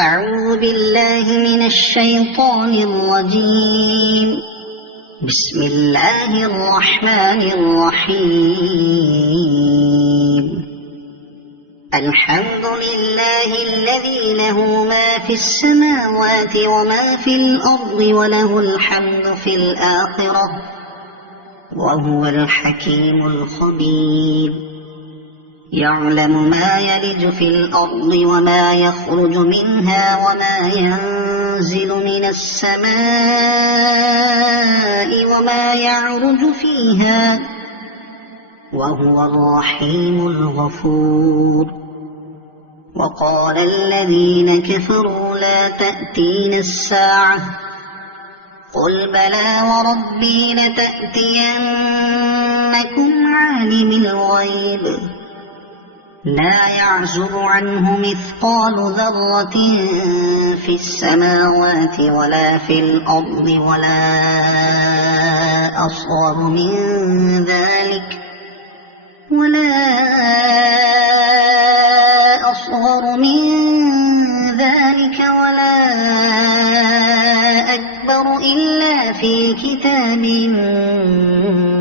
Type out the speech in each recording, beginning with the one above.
أعوذ بالله من الشيطان الرجيم. بسم الله الرحمن الرحيم. الحمد لله الذي له ما في السماوات وما في الأرض وله الحمد في الآخرة وهو الحكيم الخبير. يعلم ما يلج في الأرض وما يخرج منها وما ينزل من السماء وما يعرج فيها وهو الرحيم الغفور. وقال الذين كفروا لا تأتينا الساعة قل بلى وربي لتأتينكم عالم الغيب لا يعزب عنه مثقال ذرة في السماوات ولا في الأرض ولا أصغر من ذلك ولا أكبر إلا في كتاب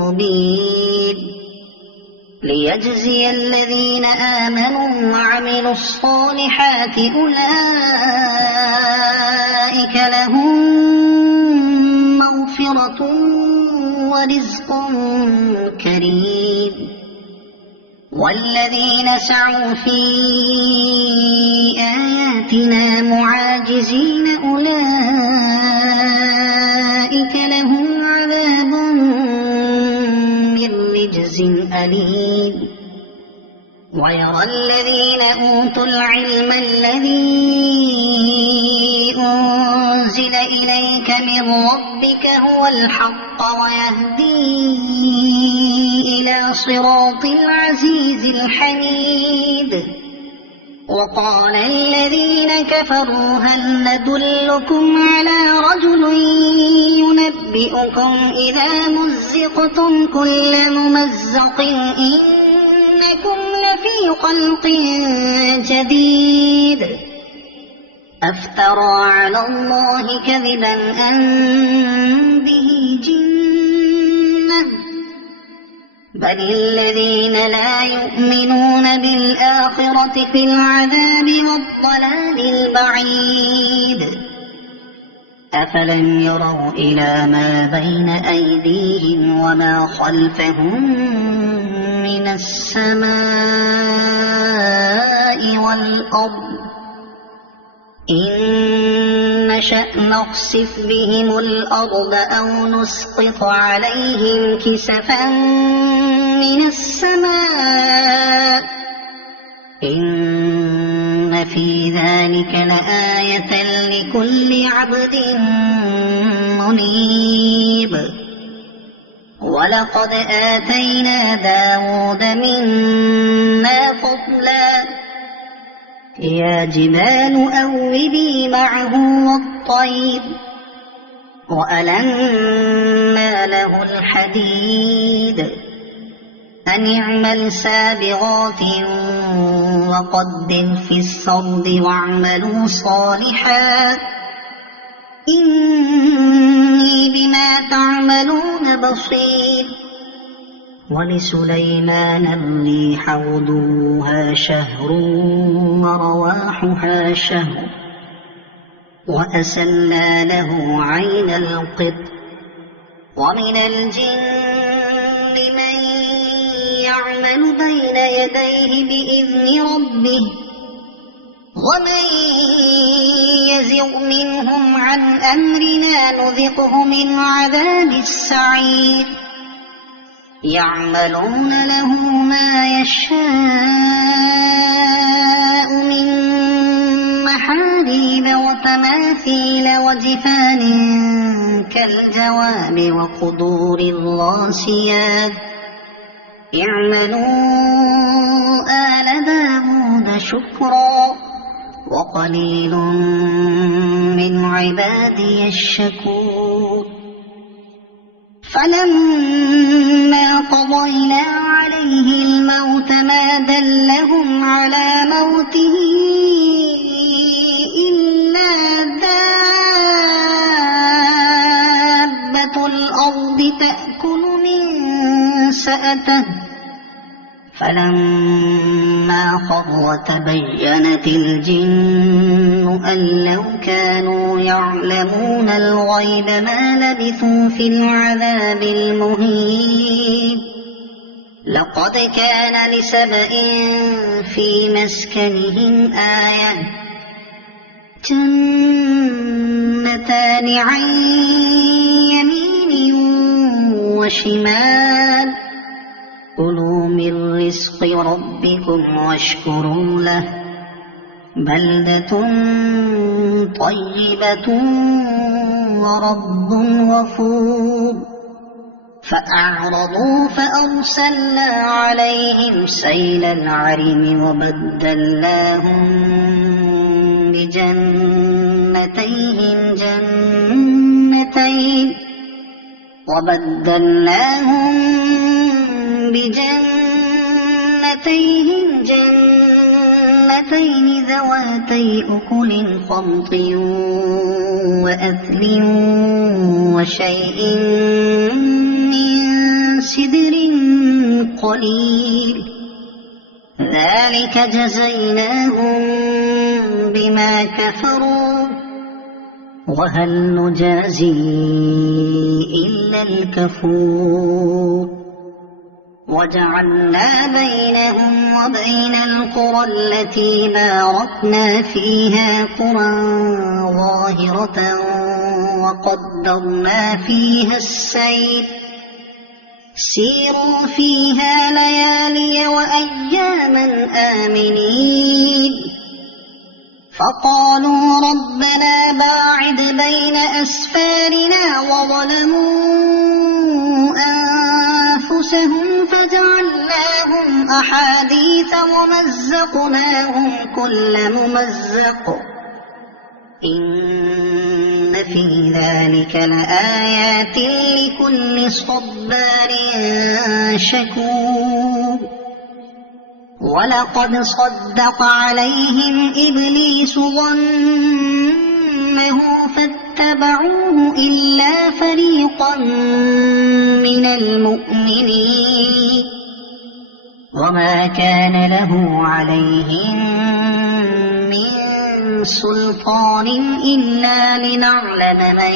مبين. ليجزي الذين آمنوا وعملوا الصالحات أولئك لهم مغفرة ورزق كريم. والذين سعوا في آياتنا معاجزين أولئك لهم عذاب من رجز أليم. ويرى الذين أوتوا العلم الذي أنزل إليك من ربك هو الحق ويهدي إلى صراط العزيز الحميد. وقال الذين كفروا هل ندلكم على رجل ينبئكم إذا مزقتم كل ممزق إنكم لفي خلق جديد أفترى على الله كذبا أم به جنة بل الذين لا يؤمنون بالآخرة في العذاب والضلال البعيد. أفلم يروا إلى ما بين أيديهم وما خلفهم من السماء والأرض إن نشأ نخسف بهم الأرض أو نسقط عليهم كسفا من السماء إن في ذلك لآية لكل عبد منيب. ولقد آتينا داود منا فضلا يا جبال أوبي معه والطير وألنا له الحديد أن اعمل سابغات وقدر في السرد واعملوا صالحا إني بما تعملون بصير. ولسليمان الريح غدوها شهر ورواحها شهر وأسلنا له عين القطر. ومن الجن من يعمل بين يديه بإذن ربه ومن يزغ منهم عن أمرنا نذقه من عذاب السعير. يعملون له ما يشاء من محاريب وتماثيل وجفان كالجواب وقدور الراسيات اعملوا آل داود شكرا وقليل من عبادي الشكور. فلما قضينا عليه الموت ما دلهم على موته إلا آيَةً فَلَمَّا خَرَّ تَبَيَّنَتِ الْجِنُّ أَن لَّوْ كَانُوا يَعْلَمُونَ الْغَيْبَ مَا لَبِثُوا فِي الْعَذَابِ الْمُهِينِ لَقَدْ كَانَ لِسَبَإٍ فِي مَسْكَنِهِمْ آيَةٌ جَنَّتَانِ عَن يَمِينٍ وَشِمَالٍ كُلُوا مِن رِّزْقِ رَبِّكُمْ وَاشْكُرُوا لَهُ بَلْدَةٌ طَيِّبَةٌ وَرَبٌّ غَفُورٌ فَأَعْرَضُوا فَأَرْسَلْنَا عَلَيْهِمْ سَيْلَ الْعَرِمِ وَبَدَّلْنَاهُم بِجَنَّتَيْهِمْ جَنَّتَيْنِ ذَوَاتَيْ أُكُلٍ خَمْطٍ وَأَثْلٍ وَشَيْءٍ مِّن سِدْرٍ قَلِيلٍ ذَلِكَ جَزَيْنَاهُم بِمَا كَفَرُوا وَهَلْ نُجَازِي إِلَّا الْكَفُورَ وَجَعَلْنَا بَيْنَهُمْ وَبَيْنَ الْقُرَى الَّتِي بَارَكْنَا فِيهَا قُرًى ظَاهِرَةً وَقَدَّرْنَا فِيهَا السَّيْرَ سِيرُوا فِيهَا لَيَالِيَ وَأَيَّامًا آمِنِينَ فَقَالُوا رَبَّنَا بَاعِدْ بَيْنَ أَسْفَارِنَا وَظَلَمُوا أَنفُسَهُمْ فَجَعَلْنَاهُمْ أَحَادِيثَ وَمَزَّقْنَاهُمْ كُلَّ مُمَزَّقٍ إِنَّ فِي ذَلِكَ لَآيَاتٍ لِكُلِّ صَبَّارٍ شَكُورٍ وَلَقَدْ صَدَّقَ عَلَيْهِمْ إِبْلِيسُ ظَنَّهُ فَاتَّبَعُوهُ إِلَّا فَرِيقًا مِّنَ الْمُؤْمِنِينَ وَمَا كَانَ لَهُ عَلَيْهِم مِّن سُلْطَانٍ إِلَّا لِنَعْلَمَ مَن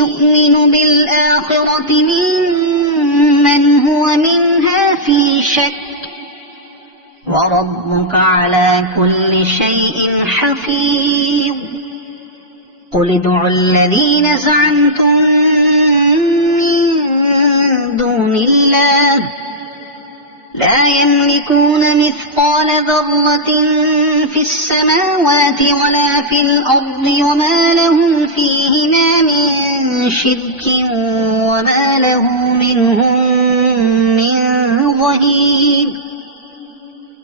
يُؤْمِنُ بِالْآخِرَةِ مِمَّنْ هُوَ مِنْهَا فِي شَكٍّ وَرَبُّكَ عَلَىٰ كُلِّ شَيْءٍ حَفِيظٌ قُلِ ادْعُوا الَّذِينَ زَعَمْتُم مِّن دُونِ اللَّهِ لَا يَمْلِكُونَ مِثْقَالَ ذَرَّةٍ فِي السَّمَاوَاتِ وَلَا فِي الْأَرْضِ وَمَا لَهُمْ فِيهِمَا مِن شِرْكٍ وَمَا لَهُ مِنْهُم مِّن ظَهِيرٍ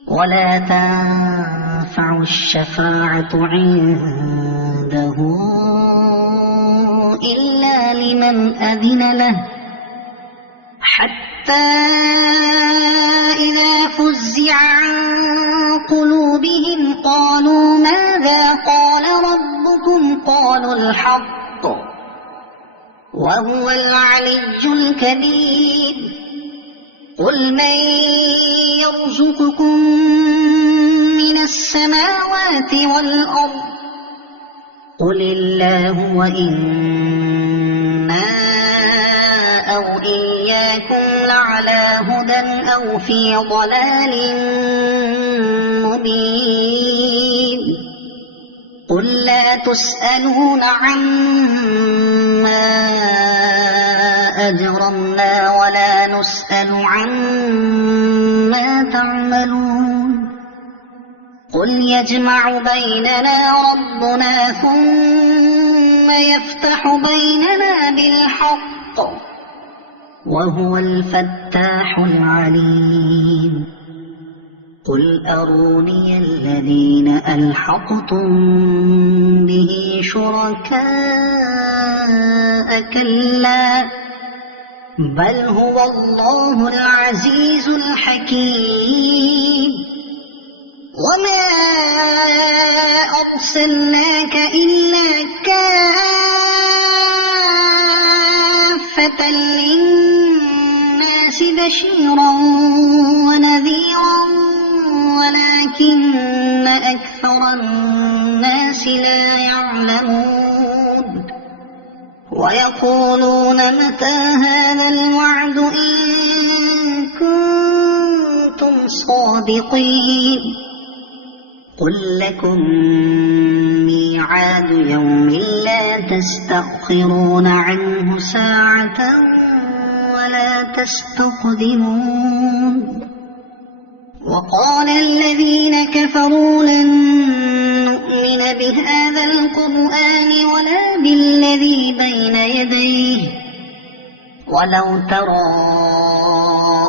وَلَا تَنفَعُ الشَّفَاعَةُ عِندَهُ إِلَّا لِمَنْ أَذِنَ لَهُ حَتَّىٰ إِذَا فُزِّعَ عَن قُلُوبِهِمْ قَالُوا مَاذَا قَالَ رَبُّكُمْ قَالُوا الْحَقَّ وَهُوَ الْعَلِيُّ الْكَبِيرُ قُلْ مَن يَرْزُقُكُم مِّنَ السَّمَاوَاتِ وَالْأَرْضِ قُلِ اللَّهُ وَإِنَّا أَوْ إِيَّاكُمْ لَعَلَىٰ هُدًى أَوْ فِي ضَلَالٍ مُّبِينٍ قُل لَّا تُسْأَلُونَ عَمَّا أَجْرَمْنَا وَلَا نُسْأَلُ عَمَّا تَعْمَلُونَ قُلْ يَجْمَعُ بَيْنَنَا رَبُّنَا ثُمَّ يَفْتَحُ بَيْنَنَا بِالْحَقِّ وَهُوَ الْفَتَّاحُ الْعَلِيمُ قُلْ أَرُونِيَ الَّذِينَ أَلْحَقْتُم بِهِ شُرَكَاءَ كَلَّا بَلْ هُوَ اللَّهُ الْعَزِيزُ الْحَكِيمُ وَمَا أَرْسَلْنَاكَ إِلَّا كَافَّةً أكثر الناس لا يعلمون ويقولون متى هذا الوعد إن كنتم صادقين قل لكم ميعاد يوم لا تستأخرون عنه ساعة ولا تستقدمون وقال الذين كفروا لن نؤمن بهذا القرآن ولا بالذي بين يديه ولو ترى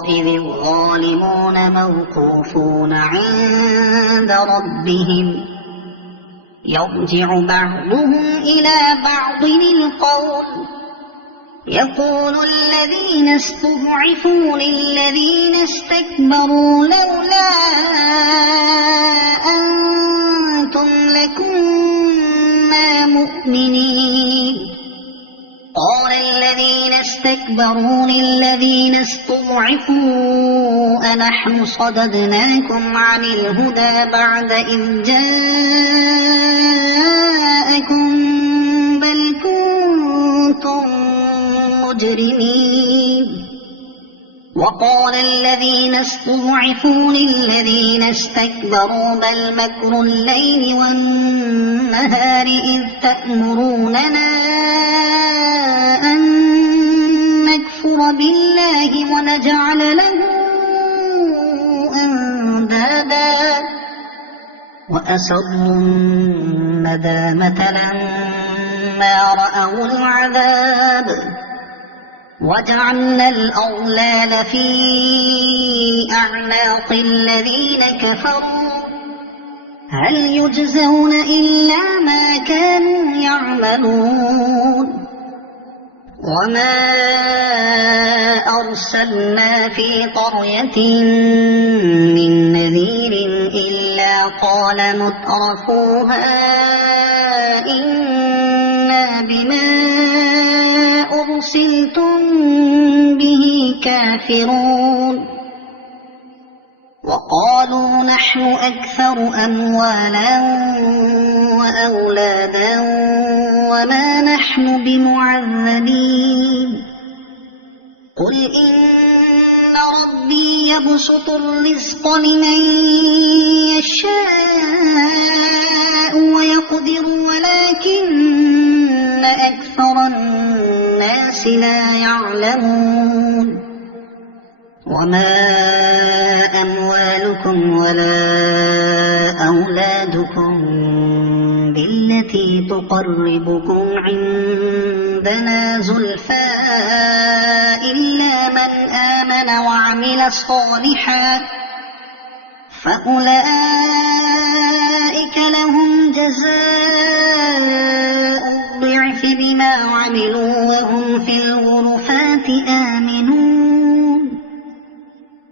إذ الظالمون موقوفون عند ربهم يرجع بعضهم إلى بعض القول يقول الذين استضعفوا للذين استكبروا لولا أنتم لكنا مؤمنين قال الذين استكبروا للذين استضعفوا أنحن صددناكم عن الهدى بعد إذ جاءكم بل كنتم مجرمين وقال الذين استضعفوا للذين استكبروا بل مكر الليل والنهار إذ تأمروننا أن نكفر بالله ونجعل له أندادا وأسروا الندامة لما رأوا العذاب وجعلنا الأغلال في أعناق الذين كفروا هل يجزون إلا ما كانوا يعملون وما أرسلنا في قرية من نذير إلا قال مترفوها إنا بما أرسلتم به كافرون وقالوا نحن أكثر أموالا وأولادا وما نحن بمعذبين قل إن ربي يبسط الرزق لمن يشاء ويقدر ولكن أكثر الناس لا يعلمون وما أموالكم ولا أولادكم بالتي تقربكم عندنا زلفى إلا من آمن وعمل صالحا فأولئك لهم جزاء الضعف بما عملوا وهم في الغرفات آمنون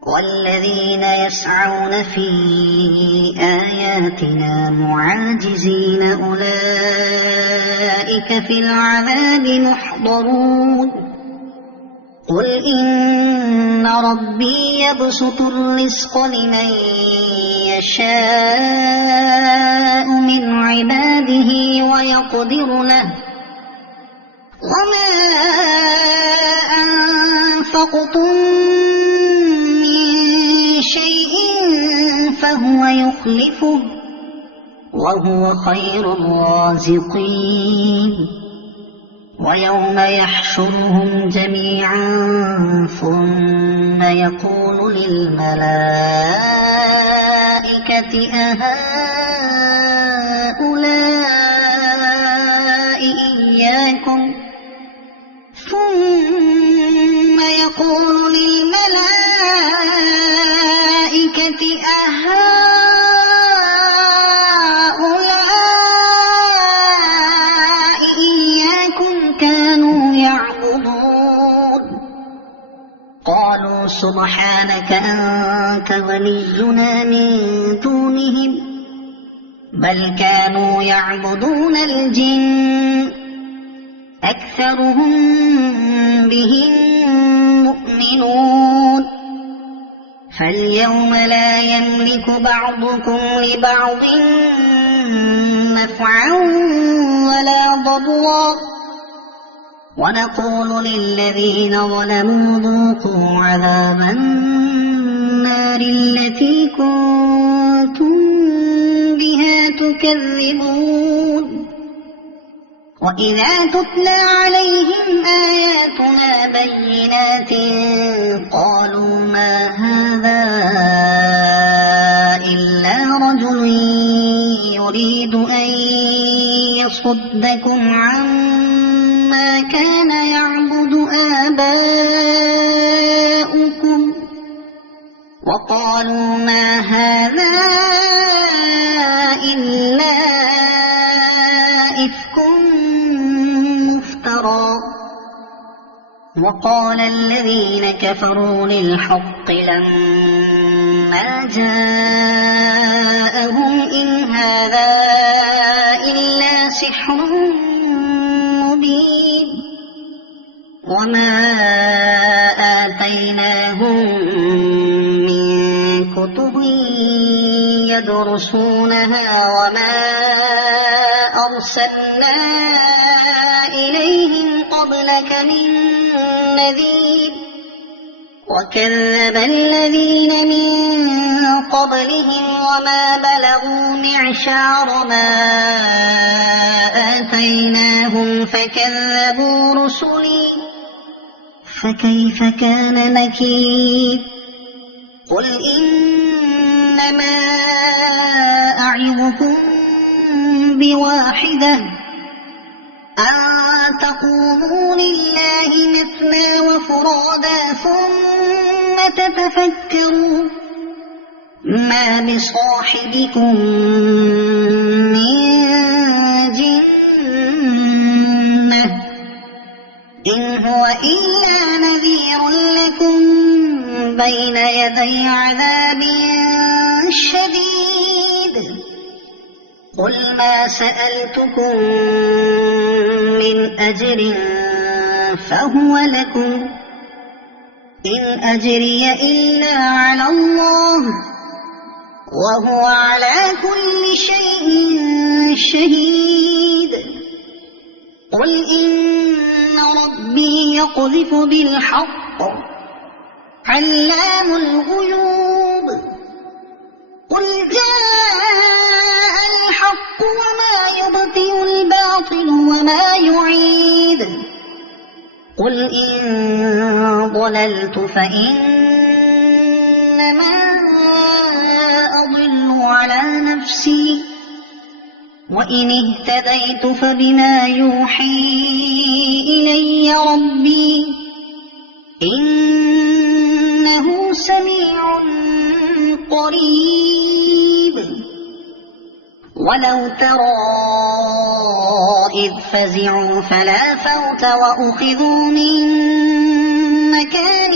والذين يسعون في آياتنا معاجزين أولئك في العذاب محضرون قل إن ربي يبسط الرزق لمن يشاء من عباده ويقدر له وما أنفقتم شيء فهو يخلفه وهو خير الرازقين ويوم يحشرهم جميعا ثم يقول للملائكة أهؤلاء إياكم ثم يقول للملائكة أهؤلاء إياكم كانوا يعبدون قالوا سبحانك أنت ولينا من دونهم بل كانوا يعبدون الجن أكثرهم بهم مؤمنون فاليوم لا يملك بعضكم لبعض نفعا ولا ضرا ونقول للذين ظلموا ذوقوا عذاب النار التي كنتم بها تكذبون وإذا تتلى عليهم آياتنا بينات قالوا ما هذا إلا رجل يريد أن يصدكم عما كان يعبد آباؤكم وقالوا ما هذا إلا إفك مفترى وقال الذين كفروا للحق لما جاءهم إن هذا إلا سحر مبين وما آتيناهم من كتب يدرسونها وما أرسلنا إليهم قبلك من نذير وكذب الذين من قبلهم وما بلغوا معشار ما آتيناهم فكذبوا رسلي فكيف كان نكير قل إنما أعظكم بواحدة أن تقوموا لله مثنى وفرادا ثم تتفكروا ما بصاحبكم من جنة إن هو إلا نذير لكم بين يدي عذاب شديد قل ما سألتكم من أجر فهو لكم إن أجري إلا على الله وهو على كل شيء شهيد قل إن ربي يقذف بالحق علام الغيوب قل جاء الحق وما يبطئ الباطل وما يعيد قل إن ضللت فإنما أضل على نفسي وإن اهتديت فبما يوحي إلي ربي إنه سميع قريب ولو ترى إذ فزعوا فلا فوت وأخذوا من مكان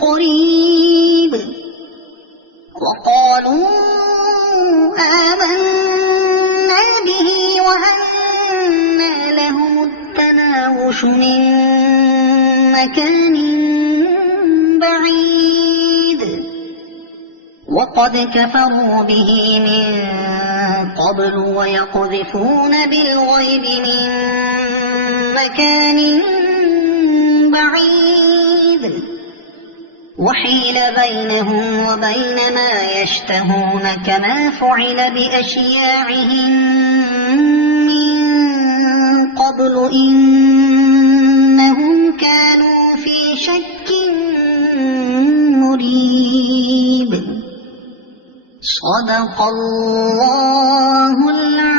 قريب وقالوا آمنا به وأنى لهم التناوش من مكان بعيد وقد كفروا به من قبل ويقذفون بالغيب من مكان بعيد وحيل بينهم وبين ما يشتهون كما فعل بأشياعهم من قبل إنهم كانوا في شك مريب صدق الله العظيم